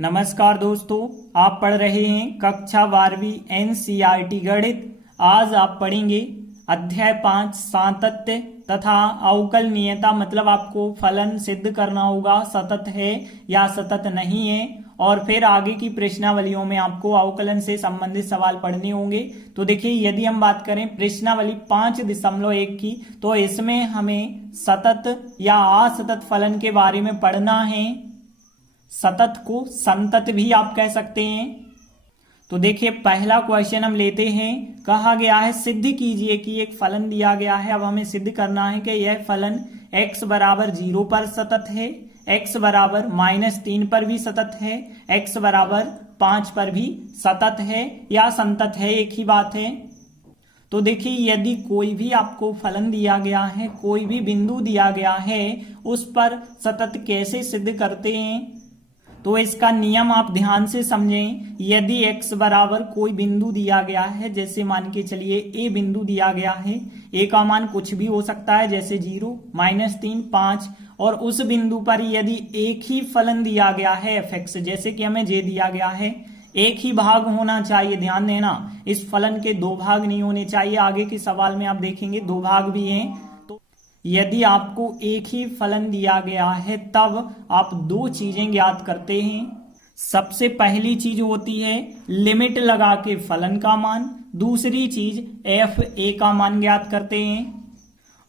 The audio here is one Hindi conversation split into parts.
नमस्कार दोस्तों, आप पढ़ रहे हैं कक्षा 12वीं एनसीईआरटी गणित। आज आप पढ़ेंगे अध्याय 5 सातत्य तथा अवकलनीयता। मतलब आपको फलन सिद्ध करना होगा सतत है या सतत नहीं है, और फिर आगे की प्रश्नावलियों में आपको अवकलन से संबंधित सवाल पढ़ने होंगे। तो देखिए, यदि हम बात करें प्रश्नावली 5.1 की, तो इसमें हमें सतत या असतत फलन के बारे में पढ़ना है। सतत को संतत भी आप कह सकते हैं। तो देखिए, पहला क्वेश्चन हम लेते हैं। कहा गया है सिद्ध कीजिए कि एक फलन दिया गया है। अब हमें सिद्ध करना है कि यह फलन x बराबर 0 पर सतत है, x बराबर -3 पर भी सतत है, x बराबर 5 पर भी सतत है या संतत है, एक ही बात है। तो देखिए, यदि कोई भी आपको फलन दिया गया है, कोई भी बिंदु दिया गया है, उस पर सतत कैसे सिद्ध करते हैं, तो इसका नियम आप ध्यान से समझें। यदि x बराबर कोई बिंदु दिया गया है, जैसे मान के चलिए a बिंदु दिया गया है, a का मान कुछ भी हो सकता है, जैसे 0, -3, 5, और उस बिंदु पर यदि एक ही फलन दिया गया है fx, जैसे कि हमें j दिया गया है, एक ही भाग होना चाहिए। ध्यान देना, इस फलन के दो भाग नहीं होने चाहिए। आगे के सवाल में आप देखेंगे दो भाग भी हैं। यदि आपको एक ही फलन दिया गया है, तब आप दो चीजें ज्ञात करते हैं। सबसे पहली चीज होती है लिमिट लगा के फलन का मान, दूसरी चीज एफ ए का मान ज्ञात करते हैं।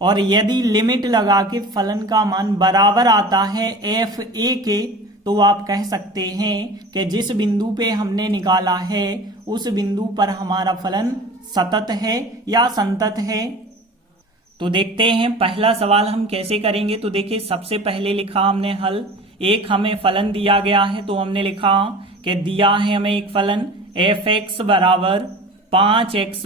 और यदि लिमिट लगा के फलन का मान बराबर आता है एफ ए के, तो आप कह सकते हैं कि जिस बिंदु पे हमने निकाला है उस बिंदु पर हमारा फलन सतत है या संतत है। तो देखते हैं पहला सवाल हम कैसे करेंगे। तो देखिए, सबसे पहले लिखा हमने हल। एक हमें फलन दिया गया है, तो हमने लिखा कि दिया है हमें एक फलन f(x) बराबर 5x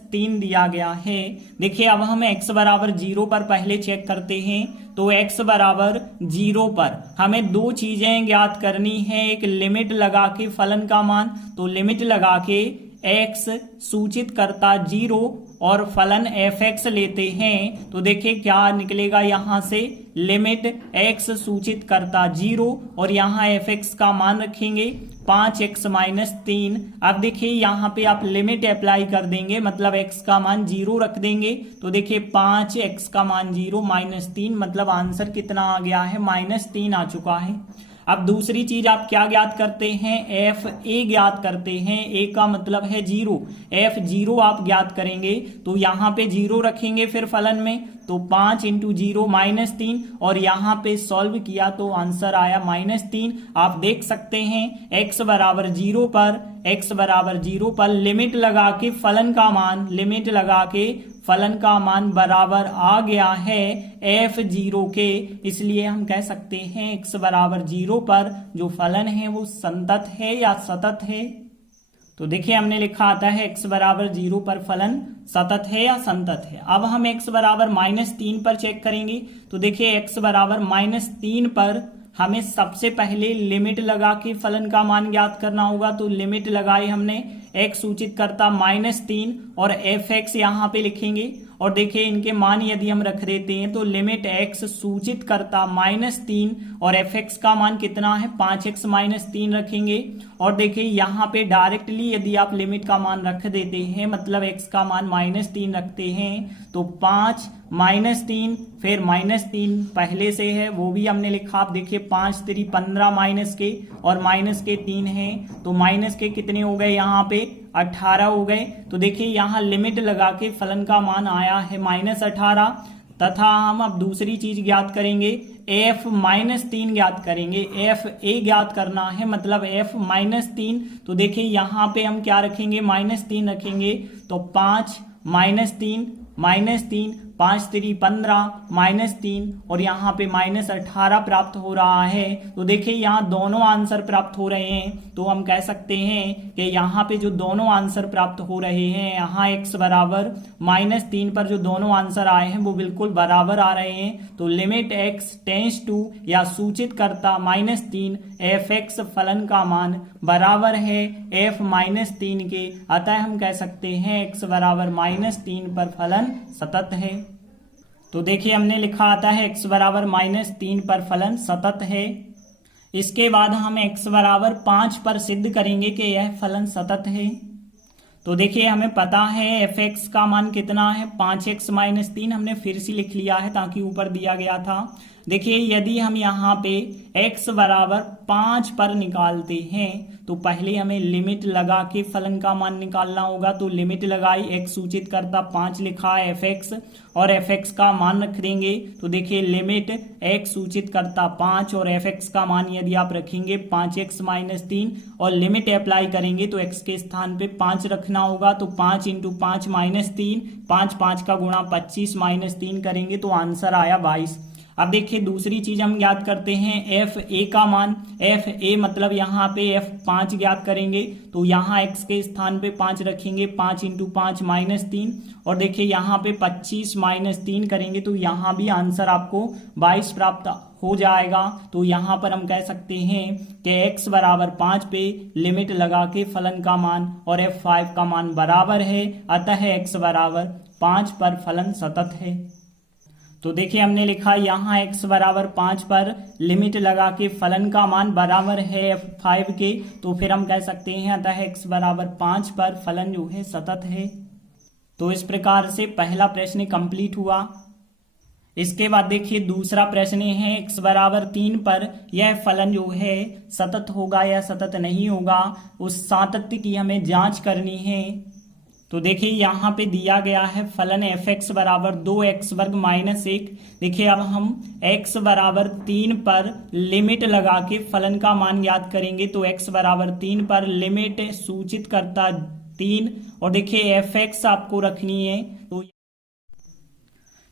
- 3 दिया गया है। देखिए, अब हम x बराबर 0 पर पहले चेक करते हैं। तो x बराबर 0 पर हमें दो चीजें ज्ञात करनी है। एक लिमिट लगा के फलन का मान, तो लिमिट लगा के x सूचित करता 0 और फलन fx लेते हैं। तो देखिए क्या निकलेगा, यहां से लिमिट x सूचित करता 0 और यहां fx का मान रखेंगे 5x - 3। अब देखिए, यहां पे आप लिमिट अप्लाई कर देंगे, मतलब x का मान 0 रख देंगे। तो देखिए 5x का मान 0 -3, मतलब आंसर कितना आ गया है, -3 आ चुका है। अब दूसरी चीज आप क्या ज्ञात करते हैं, एफ ए ज्ञात करते हैं। ए का मतलब है 0, f0 आप ज्ञात करेंगे। तो यहां पे 0 रखेंगे फिर फलन में, तो 5 × 0 -3, और यहां पे सॉल्व किया तो आंसर आया -3। आप देख सकते हैं x बराबर 0 पर, x बराबर 0 पर लिमिट लगा के फलन का मान, लिमिट लगा के फलन का मान बराबर आ गया है f0 के। इसलिए हम कह सकते हैं x बराबर 0 पर जो फलन है वो संतत है या सतत है। तो देखिए, हमने लिखा आता है x बराबर 0 पर फलन सतत है या संतत है। अब हम x बराबर -3 पर चेक करेंगे। तो देखिए, x बराबर -3 पर हमें सबसे पहले लिमिट लगा के फलन का मान ज्ञात करना होगा। तो लिमिट लगाई हमने, x सूचित करता -3 और fx यहाँ पे लिखेंगे। और देखिए, इनके मान यदि हम रख देते हैं तो लिमिट x सूचित करता -3 और fx का मान कितना है, 5x - 3 रखेंगे। और देखिए, यहाँ पे डायरेक्टली यदि आप लिमिट का मान रख देते हैं, मतलब x का मान -3 रखते हैं, तो 5 -3 फिर -3 पहले से है वो भी हमने लिखा। आप देखिए 5 × 3 = 15 माइनस के, और माइनस के 3 है, तो माइनस के कितने हो गए, यहाँ पे 18 हो गए। तो देखिए, यहाँ लिमिट लगा के फलन का मान आया है -18। तथा हम अब दूसरी चीज ज्ञात करेंगे, f -3 ज्ञात करेंगे। f a ज्ञात करना है, मतलब f -3। तो देखिए, यहाँ पे हम क्या रखेंगे, -3 रखेंगे। तो 5 -3 -3, 5 × 3 = 15 -3, और यहाँ पे -18 प्राप्त हो रहा है। तो देखिए, यहाँ दोनों आंसर प्राप्त हो रहे हैं। तो हम कह सकते हैं कि यहाँ पे जो दोनों आंसर प्राप्त हो रहे हैं, यहाँ x बराबर -3 पर जो दोनों आंसर आए हैं वो बिल्कुल बराबर आ रहे हैं। तो लिमिट x टेंस टू या सूचित करता -3 fx फलन का मान बराबर है f -3 के। अतः हम कह सकते हैं x बराबर -3 पर फलन सतत है। तो देखिए, हमने लिखा आता है x बराबर -3 पर फलन सतत है। इसके बाद हम x बराबर 5 पर सिद्ध करेंगे कि यह फलन सतत है। तो देखिए हमें पता है fx का मान कितना है 5x माइनस 3, हमने फिर से लिख लिया है ताकि ऊपर दिया गया था। देखिए यदि हम यहाँ पे x बराबर 5 पर निकालते हैं तो पहले हमें लिमिट लगा के फलन का मान निकालना होगा। तो लिमिट लगाई, x सूचित करता 5 लिखा है fx और fx का मान रख देंगे। तो देखिए लिमिट x सूचित करता 5 और fx का मान यदि आप रखेंगे 5x माइनस 3 और लिमिट अप्लाई करेंगे तो x के स्थान पे 5 रखना होगा। तो 5 इंटू 5 माइनस 3, 5 5 का गुणा 25 माइनस 3 करेंगे तो आंसर आया 22। अब देखिए दूसरी चीज हम ज्ञात करते हैं एफ ए का मान। एफ ए मतलब यहाँ पे एफ 5 ज्ञात करेंगे तो यहाँ x के स्थान पे 5 रखेंगे, 5 इंटू 5 माइनस 3 और देखिए यहाँ पे 25 माइनस 3 करेंगे तो यहाँ भी आंसर आपको 22 प्राप्त हो जाएगा। तो यहाँ पर हम कह सकते हैं कि x बराबर 5 पे लिमिट लगा के फलन का मान और f5 का मान बराबर है, अतः x बराबर 5 पर फलन सतत है। तो देखिए हमने लिखा यहाँ x बराबर 5 पर लिमिट लगा के फलन का मान बराबर है f5 के, तो फिर हम कह सकते हैं अतः x बराबर 5 पर फलन जो है सतत है। तो इस प्रकार से पहला प्रश्न कंप्लीट हुआ। इसके बाद देखिए दूसरा प्रश्न है x बराबर 3 पर यह फलन जो है सतत होगा या सतत नहीं होगा, उस सातत्य की हमें जांच करनी है। तो देखिए यहाँ पे दिया गया है फलन fx बराबर 2x वर्ग माइनस 1। देखिए अब हम x बराबर 3 पर लिमिट लगा के फलन का मान ज्ञात करेंगे। तो x बराबर 3 पर लिमिट सूचित करता 3 और देखिए fx आपको रखनी है।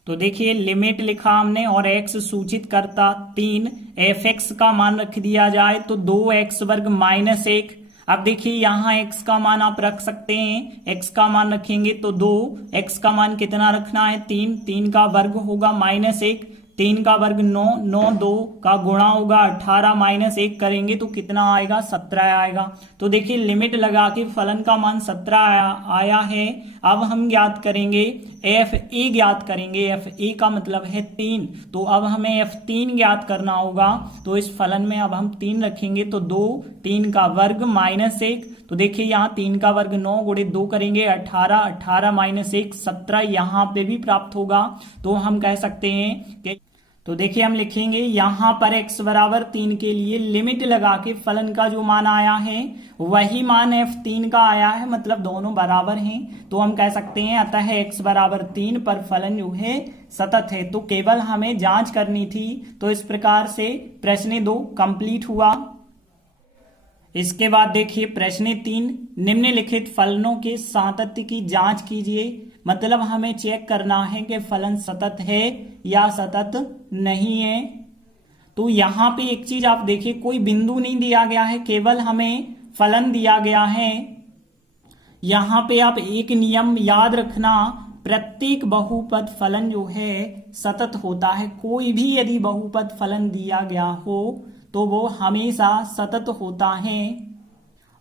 तो देखिए लिमिट लिखा हमने और x सूचित करता 3, fx का मान रख दिया जाए तो 2x वर्ग माइनस 1। अब देखिए यहाँ x का मान आप रख सकते हैं, x का मान रखेंगे तो 2, x का मान कितना रखना है 3, 3 का वर्ग होगा माइनस 1, 3 का वर्ग 9, 9 2 का गुणा होगा 18 माइनस 1 करेंगे तो कितना आएगा 17 आएगा। तो देखिए लिमिट लगा के फलन का मान 17 आया है। अब हम ज्ञात करेंगे एफ ए ज्ञात करेंगे, एफ ए का मतलब है 3, तो अब हमें f3 ज्ञात करना होगा। तो इस फलन में अब हम 3 रखेंगे तो 2, 3 का वर्ग माइनस 1, तो देखिए यहाँ 3 का वर्ग 9 गुणे 2 करेंगे 18, 18 माइनस 1 17 यहाँ पे भी प्राप्त होगा। तो हम कह सकते हैं कि तो देखिए हम लिखेंगे यहाँ पर x बराबर 3 के लिए लिमिट लगा के फलन का जो मान आया है वही मान f3 का आया है, मतलब दोनों बराबर हैं। तो हम कह सकते हैं अतः x बराबर 3 पर फलन जो है सतत है। तो केवल हमें जांच करनी थी। तो इस प्रकार से प्रश्न 2 कंप्लीट हुआ। इसके बाद देखिए प्रश्न 3, निम्नलिखित फलनों के सातत्य की जांच कीजिए। मतलब हमें चेक करना है कि फलन सतत है या सतत नहीं है। तो यहाँ पे एक चीज आप देखिए, कोई बिंदु नहीं दिया गया है, केवल हमें फलन दिया गया है। यहाँ पे आप एक नियम याद रखना, प्रत्येक बहुपद फलन जो है सतत होता है। कोई भी यदि बहुपद फलन दिया गया हो तो वो हमेशा सतत होता है।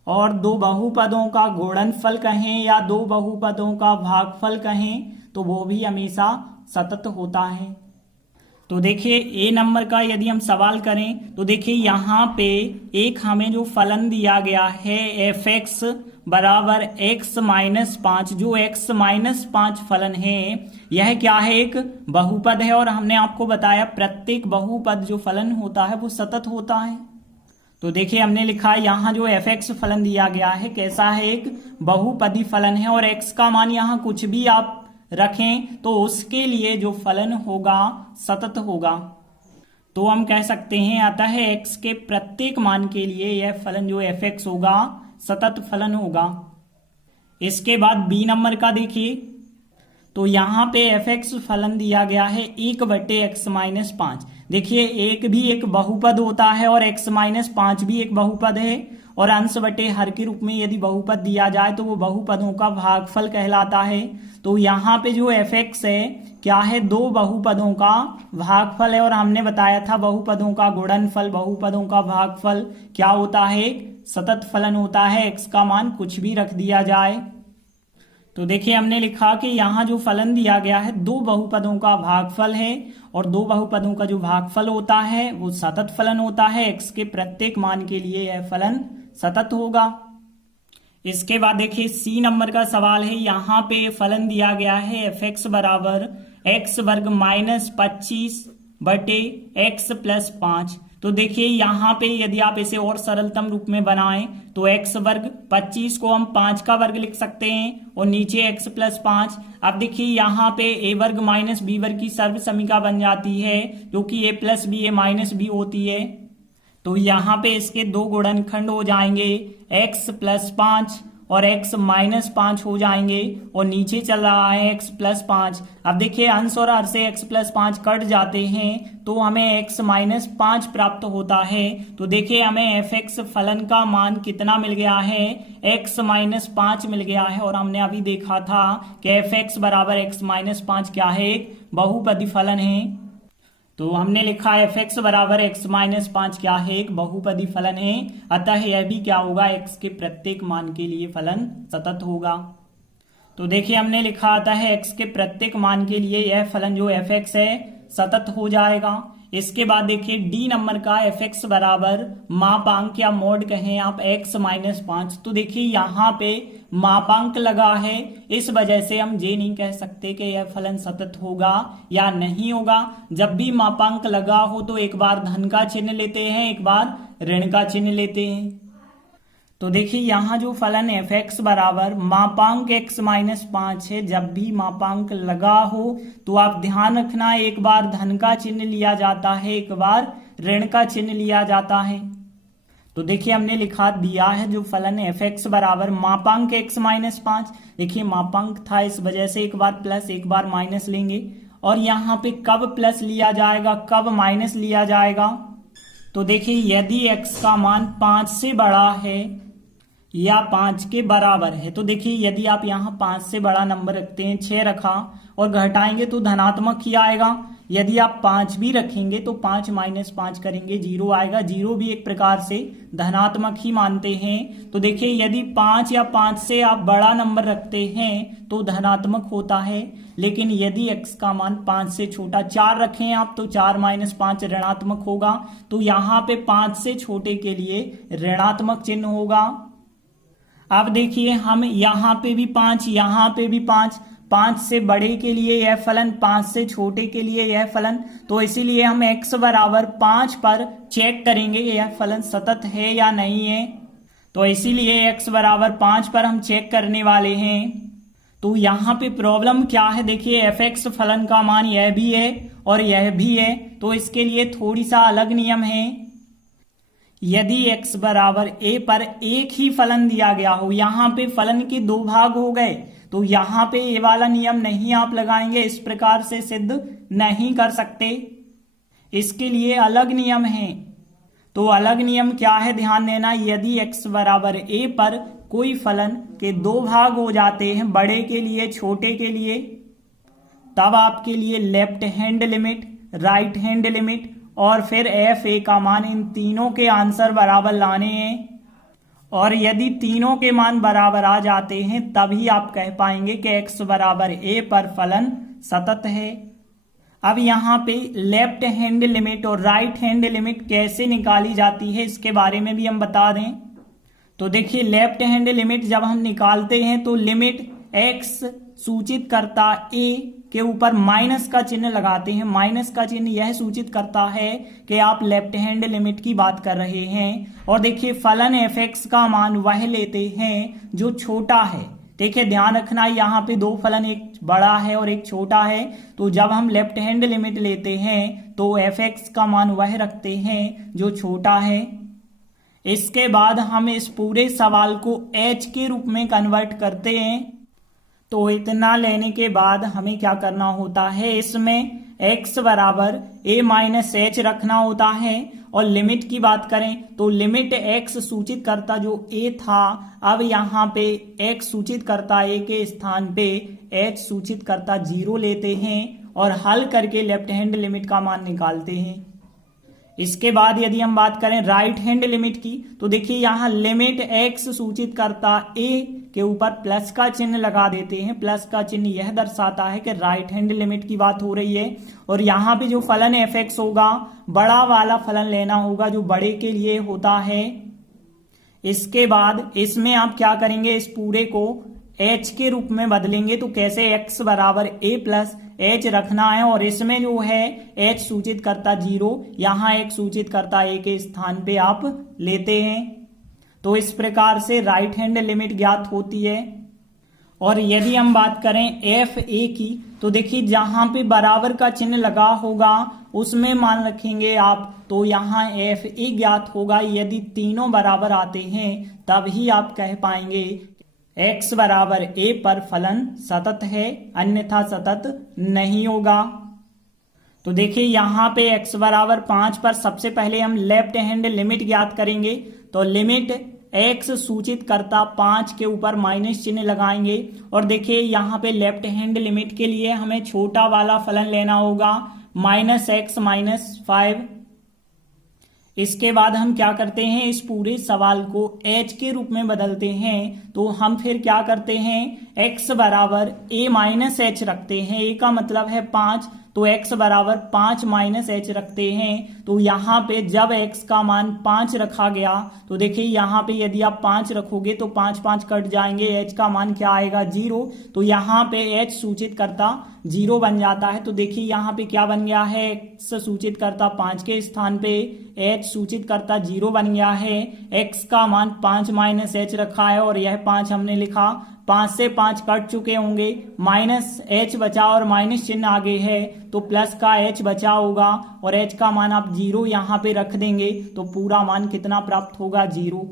और दो बहुपदों का गुणनफल कहें या दो बहुपदों का भागफल कहें तो वो भी हमेशा सतत होता है। तो देखिए ए नंबर का यदि हम सवाल करें तो देखिए यहाँ पे एक हमें जो फलन दिया गया है fx बराबर x माइनस 5, जो x माइनस 5 फलन है यह क्या है, एक बहुपद है। और हमने आपको बताया प्रत्येक बहुपद जो फलन होता है वो सतत होता है। तो देखिए हमने लिखा है यहाँ जो fx फलन दिया गया है कैसा है, एक बहुपदी फलन है। और x का मान यहाँ कुछ भी आप रखें तो उसके लिए जो फलन होगा सतत होगा। तो हम कह सकते हैं अतः x के प्रत्येक मान के लिए यह फलन जो fx होगा सतत फलन होगा। इसके बाद b नंबर का देखिए, तो यहाँ पे fx फलन दिया गया है 1/x माइनस 5। देखिए एक भी एक बहुपद होता है और x माइनस 5 भी एक बहुपद है। और अंश बटे हर के रूप में यदि बहुपद दिया जाए तो वो बहुपदों का भागफल कहलाता है। तो यहाँ पे जो fx है क्या है, दो बहुपदों का भागफल है। और हमने बताया था बहुपदों का गुणनफल, बहुपदों का भागफल क्या होता है, सतत फलन होता है। x का मान कुछ भी रख दिया जाए। तो देखिए हमने लिखा कि यहाँ जो फलन दिया गया है दो बहुपदों का भागफल है, और दो बहुपदों का जो भागफल होता है वो सतत फलन होता है। x के प्रत्येक मान के लिए यह फलन सतत होगा। इसके बाद देखिए सी नंबर का सवाल है, यहाँ पे फलन दिया गया है f(x) बराबर x वर्ग माइनस 25 बटे x प्लस 5। तो देखिए यहाँ पे यदि आप इसे और सरलतम रूप में बनाएं तो x वर्ग 25 को हम 5 का वर्ग लिख सकते हैं और नीचे x प्लस 5। अब देखिए यहाँ पे a वर्ग माइनस b वर्ग की सर्व समीका बन जाती है, जो कि a plus B a minus B होती है। तो यहाँ पे इसके दो गुणनखंड हो जाएंगे, x प्लस 5 और x माइनस 5 हो जाएंगे, और नीचे चल रहा है x प्लस 5। अब देखिए अंश और हर से x प्लस 5 कट जाते हैं तो हमें x माइनस 5 प्राप्त होता है। तो देखिए हमें f(x) फलन का मान कितना मिल गया है, x माइनस 5 मिल गया है। और हमने अभी देखा था कि f(x) बराबर x माइनस 5 क्या है, एक बहुपदी फलन है। तो हमने लिखा f(x) बराबर x माइनस 5 क्या है, एक बहुपदी फलन है। अतः यह भी क्या होगा, x के प्रत्येक मान के लिए फलन सतत होगा। तो देखिए हमने लिखा अतः x के प्रत्येक मान के लिए यह फलन जो f(x) है सतत हो जाएगा। इसके बाद देखिए डी नंबर का f(x) बराबर मापांक या मोड कहें आप x माइनस 5। तो देखिए यहाँ पे मापांक लगा है, इस वजह से हम ये नहीं कह सकते कि यह फलन सतत होगा या नहीं होगा। जब भी मापांक लगा हो तो एक बार धन का चिन्ह लेते हैं, एक बार ऋण का चिन्ह लेते हैं। तो देखिए यहाँ जो फलन f(x) बराबर मापांक x माइनस 5 है, जब भी मापांक लगा हो तो आप ध्यान रखना एक बार धन का चिन्ह लिया जाता है, एक बार ऋण का चिन्ह लिया जाता है। तो देखिए हमने लिखा दिया है जो फलन f(x) बराबर मापांक x माइनस 5। देखिए मापांक था, इस वजह से एक बार प्लस एक बार माइनस लेंगे, और यहाँ पे कब प्लस लिया जाएगा कब माइनस लिया जाएगा। तो देखिए यदि x का मान 5 से बड़ा है या 5 के बराबर है, तो देखिए यदि आप यहाँ 5 से बड़ा नंबर रखते हैं, 6 रखा और घटाएंगे तो धनात्मक ही आएगा। यदि आप 5 भी रखेंगे तो 5 माइनस 5 करेंगे 0 आएगा, 0 भी एक प्रकार से धनात्मक ही मानते हैं। तो देखिए यदि 5 या 5 से आप बड़ा नंबर रखते हैं तो धनात्मक होता है, लेकिन यदि x का मान 5 से छोटा 4 रखें आप तो 4 माइनस 5 ऋणात्मक होगा। तो यहाँ पे 5 से छोटे के लिए ऋणात्मक चिन्ह होगा। अब देखिए हम यहाँ पे भी 5, यहाँ पे भी 5, 5 से बड़े के लिए यह फलन, 5 से छोटे के लिए यह फलन। तो इसीलिए हम x बराबर 5 पर चेक करेंगे यह फलन सतत है या नहीं है। तो इसीलिए x बराबर 5 पर हम चेक करने वाले हैं। तो यहाँ पे प्रॉब्लम क्या है, देखिए f(x) फलन का मान यह भी है और यह भी है, तो इसके लिए थोड़ी सा अलग नियम है। यदि x बराबर a पर एक ही फलन दिया गया हो, यहाँ पे फलन के दो भाग हो गए, तो यहाँ पे ये वाला नियम नहीं आप लगाएंगे, इस प्रकार से सिद्ध नहीं कर सकते, इसके लिए अलग नियम है। तो अलग नियम क्या है, ध्यान देना। यदि x बराबर a पर कोई फलन के दो भाग हो जाते हैं, बड़े के लिए छोटे के लिए, तब आपके लिए left hand limit, right hand limit और फिर f(a) का मान, इन तीनों के आंसर बराबर लाने हैं। और यदि तीनों के मान बराबर आ जाते हैं तभी आप कह पाएंगे कि x बराबर a पर फलन सतत है। अब यहाँ पे लेफ्ट हैंड लिमिट और राइट हैंड लिमिट कैसे निकाली जाती है इसके बारे में भी हम बता दें। तो देखिए लेफ्ट हैंड लिमिट जब हम निकालते हैं तो लिमिट x सूचित करता a के ऊपर माइनस का चिन्ह लगाते हैं। माइनस का चिन्ह यह सूचित करता है कि आप लेफ्ट हैंड लिमिट की बात कर रहे हैं। और देखिए फलन f(x) का मान वह लेते हैं जो छोटा है। देखिए ध्यान रखना, यहाँ पे दो फलन, एक बड़ा है और एक छोटा है, तो जब हम लेफ्ट हैंड लिमिट लेते हैं तो f(x) का मान वह रखते हैं जो छोटा है। इसके बाद हम इस पूरे सवाल को h के रूप में कन्वर्ट करते हैं। तो इतना लेने के बाद हमें क्या करना होता है, इसमें x बराबर a माइनस h रखना होता है। और लिमिट की बात करें तो लिमिट x सूचित करता जो a था, अब यहाँ पे x सूचित करता a के स्थान पे h सूचित करता 0 लेते हैं और हल करके लेफ्ट हैंड लिमिट का मान निकालते हैं। इसके बाद यदि हम बात करें राइट हैंड लिमिट की, तो देखिए यहाँ लिमिट x सूचित करता a के ऊपर प्लस का चिन्ह लगा देते हैं। प्लस का चिन्ह यह दर्शाता है कि राइट हैंड लिमिट की बात हो रही है। और यहाँ पे जो फलन एफ एक्स होगा, बड़ा वाला फलन लेना होगा जो बड़े के लिए होता है। इसके बाद इसमें आप क्या करेंगे, इस पूरे को h के रूप में बदलेंगे। तो कैसे, x बराबर a प्लस h रखना है और इसमें जो है h सूचित करता 0, यहाँ एक सूचित करता a के स्थान पे आप लेते हैं। तो इस प्रकार से राइट हैंड लिमिट ज्ञात होती है। और यदि हम बात करें एफ ए की, तो देखिए जहां पे बराबर का चिन्ह लगा होगा उसमें मान रखेंगे आप, तो यहाँ एफ ए ज्ञात होगा। यदि तीनों बराबर आते हैं तभी आप कह पाएंगे x बराबर a पर फलन सतत है, अन्यथा सतत नहीं होगा। तो देखिए यहाँ पे x बराबर 5 पर सबसे पहले हम लेफ्ट हैंड लिमिट ज्ञात करेंगे। तो लिमिट x सूचित करता 5 के ऊपर माइनस चिन्ह लगाएंगे। और देखिए यहाँ पे लेफ्ट हैंड लिमिट के लिए हमें छोटा वाला फलन लेना होगा, -x -5। इसके बाद हम क्या करते हैं, इस पूरे सवाल को h के रूप में बदलते हैं। तो हम फिर क्या करते हैं, x बराबर a माइनस h रखते हैं। a का मतलब है 5, तो x बराबर 5 माइनस h रखते हैं। तो यहाँ पे जब x का मान 5 रखा गया, तो देखिए यहाँ पे यदि आप 5 रखोगे तो 5 5 कट जाएंगे, h का मान क्या आएगा 0। तो यहाँ पे h सूचित करता 0 बन जाता है। तो देखिए यहाँ पे क्या बन गया है, x सूचित करता 5 के स्थान पे h सूचित करता 0 बन गया है। x का मान 5 माइनस h रखा है और यह 5 हमने लिखा। 5 से 5 कट चुके होंगे, माइनस h बचा और माइनस चिन्ह आगे है तो प्लस का h बचा होगा और h का मान आप 0 यहाँ पे रख देंगे तो पूरा मान कितना प्राप्त होगा, 0।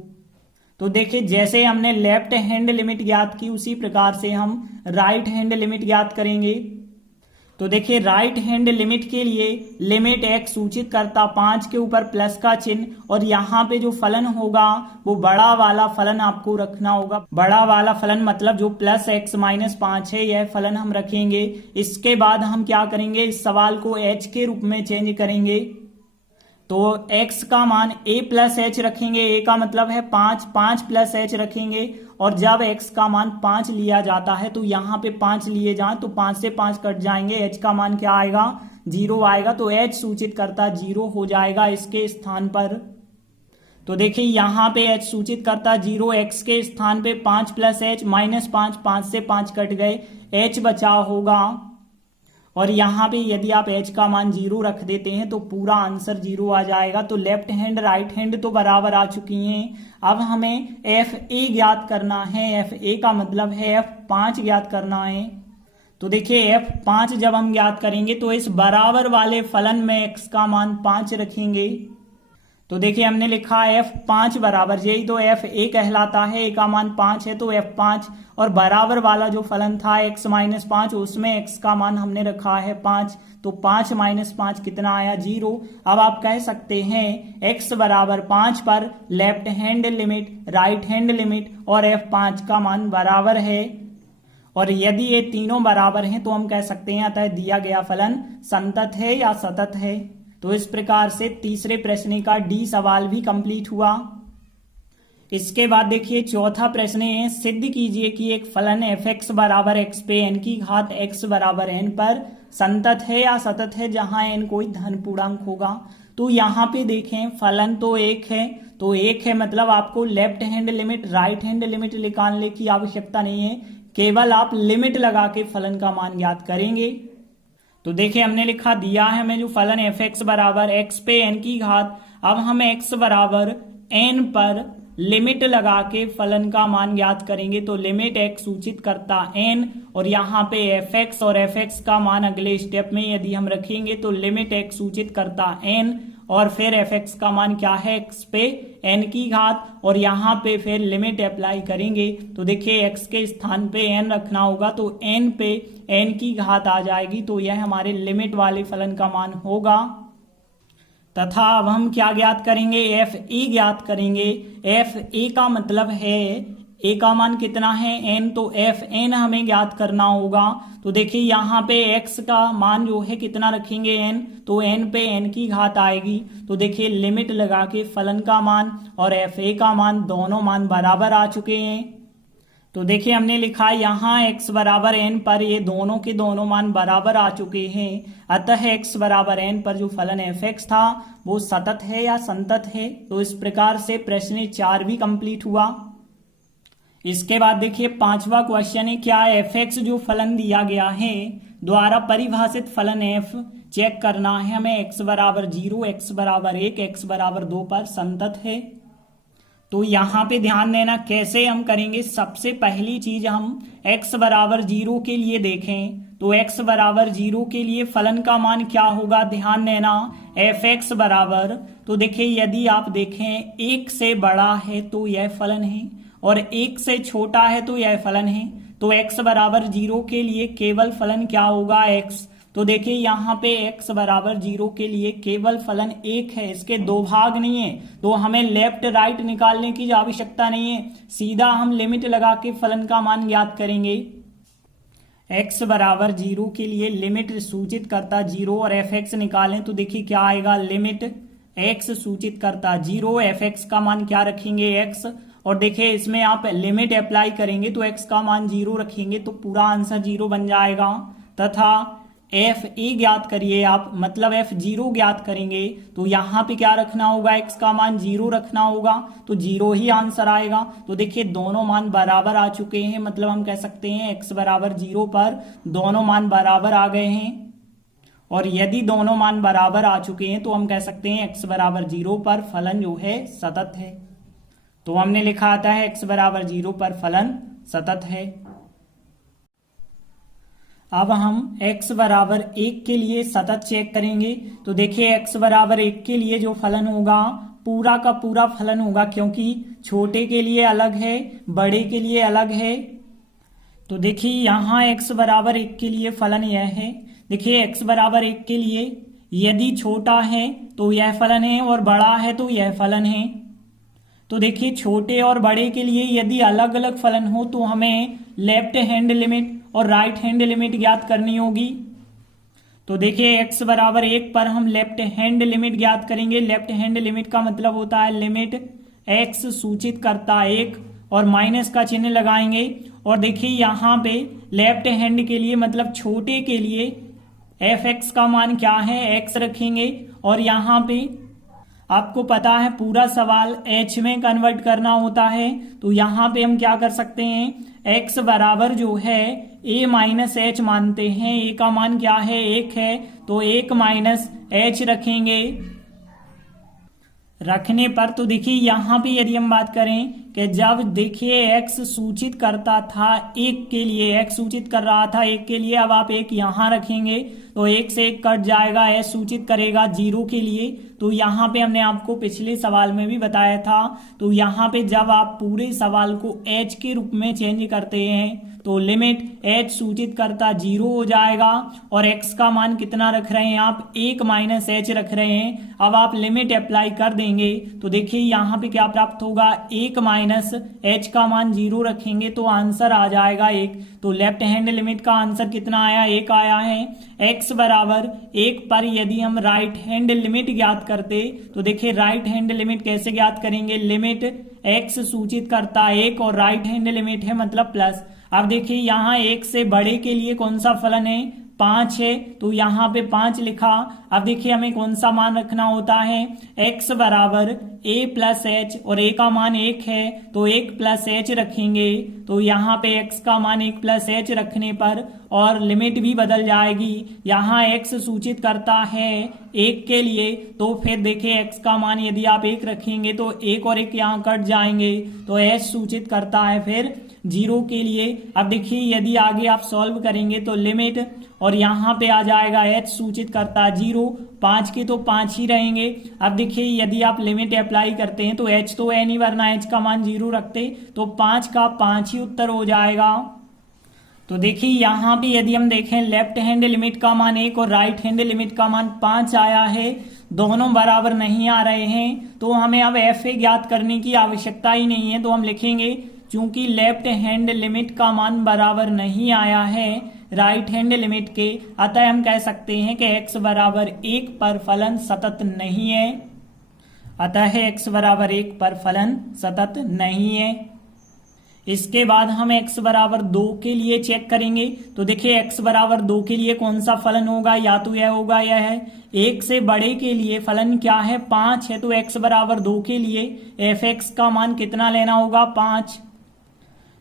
तो देखिए जैसे हमने लेफ्ट हैंड लिमिट ज्ञात की उसी प्रकार से हम राइट हैंड लिमिट ज्ञात करेंगे। तो देखिए राइट हैंड लिमिट के लिए लिमिट x सूचित करता 5 के ऊपर प्लस का चिन्ह और यहाँ पे जो फलन होगा वो बड़ा वाला फलन आपको रखना होगा। बड़ा वाला फलन मतलब जो प्लस x माइनस 5 है, यह फलन हम रखेंगे। इसके बाद हम क्या करेंगे, इस सवाल को h के रूप में चेंज करेंगे। तो x का मान a प्लस h रखेंगे, a का मतलब है 5, 5 प्लस h रखेंगे। और जब x का मान 5 लिया जाता है तो यहाँ पे 5 लिए जाएं तो 5 से 5 कट जाएंगे, h का मान क्या आएगा, 0 आएगा। तो h सूचित करता 0 हो जाएगा इसके स्थान पर। तो देखिए यहाँ पे h सूचित करता 0, x के स्थान पे 5 प्लस h -5, 5 से 5 कट गए, h बचा होगा। और यहाँ पे यदि आप h का मान 0 रख देते हैं तो पूरा आंसर 0 आ जाएगा। तो लेफ्ट हैंड राइट हैंड तो बराबर आ चुकी हैं। अब हमें एफ ए ज्ञात करना है। एफ ए का मतलब है f5 ज्ञात करना है। तो देखिए f5 जब हम ज्ञात करेंगे तो इस बराबर वाले फलन में x का मान 5 रखेंगे। तो देखिए हमने लिखा f5 बराबर, यही तो f a कहलाता है, a का मान 5 है तो f5। और बराबर वाला जो फलन था x माइनस 5, उसमें x का मान हमने रखा है 5, तो 5 माइनस 5 कितना आया, 0। अब आप कह सकते हैं x बराबर 5 पर left hand limit right hand limit और f5 का मान बराबर है। और यदि ये तीनों बराबर हैं तो हम कह सकते हैं अतः दिया गया फलन संतत है या सतत है। तो इस प्रकार से तीसरे प्रश्न का डी सवाल भी कंप्लीट हुआ। इसके बाद देखिए चौथा प्रश्न है, सिद्ध कीजिए कि एक फलन एफ एक्स बराबर एक्स पे एन की घात एक्स बराबर एन पर संतत है या सतत है जहां एन कोई धन पूर्णांक होगा। तो यहाँ पे देखें फलन तो एक है, तो एक है मतलब आपको left hand limit right hand limit निकालने की आवश्यकता नहीं है, केवल आप लिमिट लगा के फलन का मान ज्ञात करेंगे। तो देखिए हमने लिखा दिया है हमें जो फलन एफ एक्स बराबर एक्स पे एन की घात, अब हम एक्स बराबर एन पर लिमिट लगा के फलन का मान ज्ञात करेंगे। तो लिमिट एक्स सूचित करता एन और यहाँ पे एफ एक्स और एफ एक्स का मान अगले स्टेप में यदि हम रखेंगे तो लिमिट एक्स सूचित करता एन और फिर एफ एक्स का मान क्या है एक्स पे एन की घात और यहाँ पे फिर लिमिट अप्लाई करेंगे। तो देखिए एक्स के स्थान पे एन रखना होगा तो एन पे एन की घात आ जाएगी, तो यह हमारे लिमिट वाले फलन का मान होगा। तथा अब हम क्या ज्ञात करेंगे, एफ ए ज्ञात करेंगे। एफ ए का मतलब है ए का मान कितना है एन, तो एफ एन हमें ज्ञात करना होगा। तो देखिए यहाँ पे एक्स का मान जो है कितना रखेंगे एन, तो एन पे एन की घात आएगी। तो देखिए लिमिट लगा के फलन का मान और एफ ए का मान दोनों मान बराबर आ चुके हैं। तो देखिए हमने लिखा यहाँ x बराबर n पर ये दोनों के दोनों मान बराबर आ चुके हैं, अतः x बराबर n पर जो फलन f(x) था वो सतत है या संतत है। तो इस प्रकार से प्रश्न 4 भी कंप्लीट हुआ। इसके बाद देखिए 5वां क्वेश्चन है, क्या f(x) जो फलन दिया गया है द्वारा परिभाषित फलन f चेक करना है हमें, x बराबर 0, x बराबर 1, x बराबर 2 पर संतत है। तो यहाँ पे ध्यान देना कैसे हम करेंगे। सबसे पहली चीज हम x बराबर 0 के लिए देखें, तो x बराबर 0 के लिए फलन का मान क्या होगा, ध्यान देना f(x) बराबर, तो देखिए यदि आप देखें 1 से बड़ा है तो यह फलन है और 1 से छोटा है तो यह फलन है। तो x बराबर 0 के लिए केवल फलन क्या होगा, x। तो देखिए यहाँ पे x बराबर 0 के लिए केवल फलन 1 है, इसके 2 भाग नहीं है, तो हमें लेफ्ट राइट निकालने की आवश्यकता नहीं है, सीधा हम लिमिट लगा के फलन का मान ज्ञात करेंगे। x बराबर 0 के लिए लिमिट सूचित करता 0 और f(x) निकालें तो देखिए क्या आएगा, लिमिट x सूचित करता 0, f(x) का मान क्या रखेंगे, x, और देखिए इसमें आप लिमिट अप्लाई करेंगे तो x का मान 0 रखेंगे तो पूरा आंसर 0 बन जाएगा। तथा f(a) ज्ञात करिए आप, मतलब f(0) ज्ञात करेंगे तो यहाँ पे क्या रखना होगा, x का मान 0 रखना होगा, तो 0 ही आंसर आएगा। तो देखिए दोनों मान बराबर आ चुके हैं, मतलब हम कह सकते हैं x बराबर 0 पर दोनों मान बराबर आ गए हैं। और यदि दोनों मान बराबर आ चुके हैं तो हम कह सकते हैं x बराबर 0 पर फलन जो है सतत है। तो हमने लिखा आता है x बराबर 0 पर फलन सतत है। अब हम x बराबर 1 के लिए सतत चेक करेंगे। तो देखिए x बराबर 1 के लिए जो फलन होगा पूरा का पूरा फलन होगा, क्योंकि छोटे के लिए अलग है बड़े के लिए अलग है। तो देखिए यहाँ x बराबर 1 के लिए फलन यह है, देखिए x बराबर 1 के लिए यदि छोटा है तो यह फलन है और बड़ा है तो यह फलन है। तो देखिए छोटे और बड़े के लिए यदि अलग अलग फलन हो तो हमें लेफ्ट हैंड लिमिट और राइट हैंड लिमिट ज्ञात करनी होगी। तो देखिए x बराबर 1 पर हम लेफ्ट हैंड लिमिट ज्ञात करेंगे। लेफ्ट हैंड लिमिट का मतलब होता है लिमिट x सूचित करता 1 और माइनस का चिन्ह लगाएंगे। और देखिए यहाँ पे लेफ्ट हैंड के लिए मतलब छोटे के लिए f(x) का मान क्या है, x रखेंगे। और यहाँ पे आपको पता है पूरा सवाल h में कन्वर्ट करना होता है, तो यहाँ पे हम क्या कर सकते हैं, x बराबर जो है a माइनस h मानते हैं, a का मान क्या है 1 है, तो 1 माइनस h रखेंगे। रखने पर तो देखिए यहाँ पे यदि हम बात करें कि जब देखिए x सूचित करता था 1 के लिए, x सूचित कर रहा था 1 के लिए, अब आप 1 यहाँ रखेंगे तो 1 से 1 कट जाएगा, h सूचित करेगा 0 के लिए। तो यहाँ पे हमने आपको पिछले सवाल में भी बताया था, तो यहाँ पे जब आप पूरे सवाल को h के रूप में चेंज करते हैं तो लिमिट h सूचित करता 0 हो जाएगा और x का मान कितना रख रहे हैं आप, 1 माइनस h रख रहे हैं। अब आप लिमिट अप्लाई कर देंगे तो देखिए यहाँ पे क्या प्राप्त होगा, 1 माइनस h का मान 0 रखेंगे तो आंसर आ जाएगा 1। तो लेफ्ट हैंड लिमिट का आंसर कितना आया, 1 आया है। x बराबर 1 पर यदि हम राइट हैंड लिमिट ज्ञात करते तो देखिए राइट हैंड लिमिट कैसे ज्ञात करेंगे, लिमिट x सूचित करता 1 और राइट हैंड लिमिट है मतलब प्लस। अब देखिए यहाँ 1 से बड़े के लिए कौन सा फलन है, 5 है, तो यहाँ पे 5 लिखा। अब देखिए हमें कौन सा मान रखना होता है, x बराबर a प्लस h और a का मान 1 है तो 1 प्लस h रखेंगे। तो यहाँ पे x का मान 1 प्लस h रखने पर और लिमिट भी बदल जाएगी, यहाँ x सूचित करता है 1 के लिए, तो फिर देखिए x का मान यदि आप 1 रखेंगे तो 1 और 1 यहाँ कट जाएंगे तो h सूचित करता है फिर 0 के लिए। अब देखिए यदि आगे आप सॉल्व करेंगे तो लिमिट और यहाँ पे आ जाएगा h सूचित करता 0, 5 के तो 5 ही रहेंगे। अब देखिए यदि आप लिमिट अप्लाई करते हैं तो h तो है नहीं वरना h का मान 0 रखते, तो 5 का 5 ही उत्तर हो जाएगा। तो देखिए यहाँ पे यदि हम देखें लेफ्ट हैंड लिमिट का मान 1 और राइट हैंड लिमिट का मान 5 आया है, दोनों बराबर नहीं आ रहे हैं, तो हमें अब fa ज्ञात करने की आवश्यकता ही नहीं है। तो हम लिखेंगे चूंकि लेफ्ट हैंड लिमिट का मान बराबर नहीं आया है राइट हैंड लिमिट के, अतः हम कह सकते हैं कि x बराबर 1 पर फलन सतत नहीं है। अतः x बराबर 1 पर फलन सतत नहीं है। इसके बाद हम x बराबर 2 के लिए चेक करेंगे। तो देखिए x बराबर 2 के लिए कौन सा फलन होगा, या तो यह होगा या है। 1 से बड़े के लिए फलन क्या है, 5 है। तो x बराबर 2 के लिए f(x) का मान कितना लेना होगा, 5।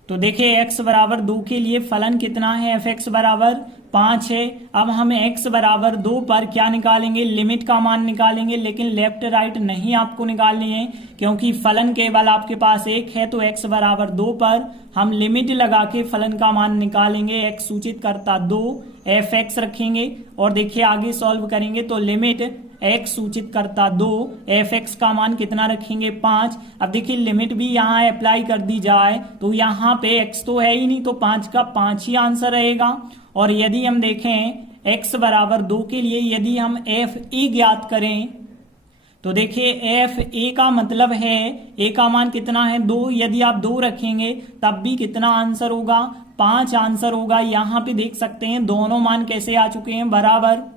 तो देखिए x बराबर 2 के लिए फलन कितना है, f(x) बराबर 5 है। अब हम x बराबर 2 पर क्या निकालेंगे, लिमिट का मान निकालेंगे, लेकिन लेफ्ट राइट नहीं आपको निकालनी है, क्योंकि फलन केवल आपके पास एक है। तो x बराबर 2 पर हम लिमिट लगा के फलन का मान निकालेंगे। x सूचित करता 2, f(x) रखेंगे और देखिए आगे सॉल्व करेंगे तो लिमिट x सूचित करता 2, f(x) का मान कितना रखेंगे, 5। अब देखिए लिमिट भी यहाँ अप्लाई कर दी जाए तो यहाँ पे x तो है ही नहीं, तो 5 का 5 ही आंसर रहेगा। और यदि हम देखें x बराबर 2 के लिए यदि हम f(a) ज्ञात करें तो देखिए f(a) का मतलब है a का मान कितना है, 2। यदि आप 2 रखेंगे तब भी कितना आंसर होगा, 5 आंसर होगा। यहाँ पे देख सकते हैं दोनों मान कैसे आ चुके हैं, बराबर।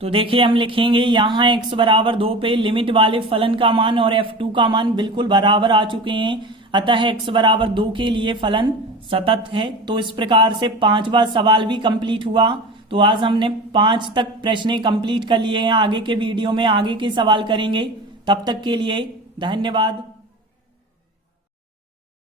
तो देखिए हम लिखेंगे यहाँ x बराबर 2 पे लिमिट वाले फलन का मान और f2 का मान बिल्कुल बराबर आ चुके हैं, अतः x बराबर 2 के लिए फलन सतत है। तो इस प्रकार से 5वां सवाल भी कंप्लीट हुआ। तो आज हमने 5 तक प्रश्न कंप्लीट कर लिए हैं। आगे के वीडियो में आगे के सवाल करेंगे। तब तक के लिए धन्यवाद।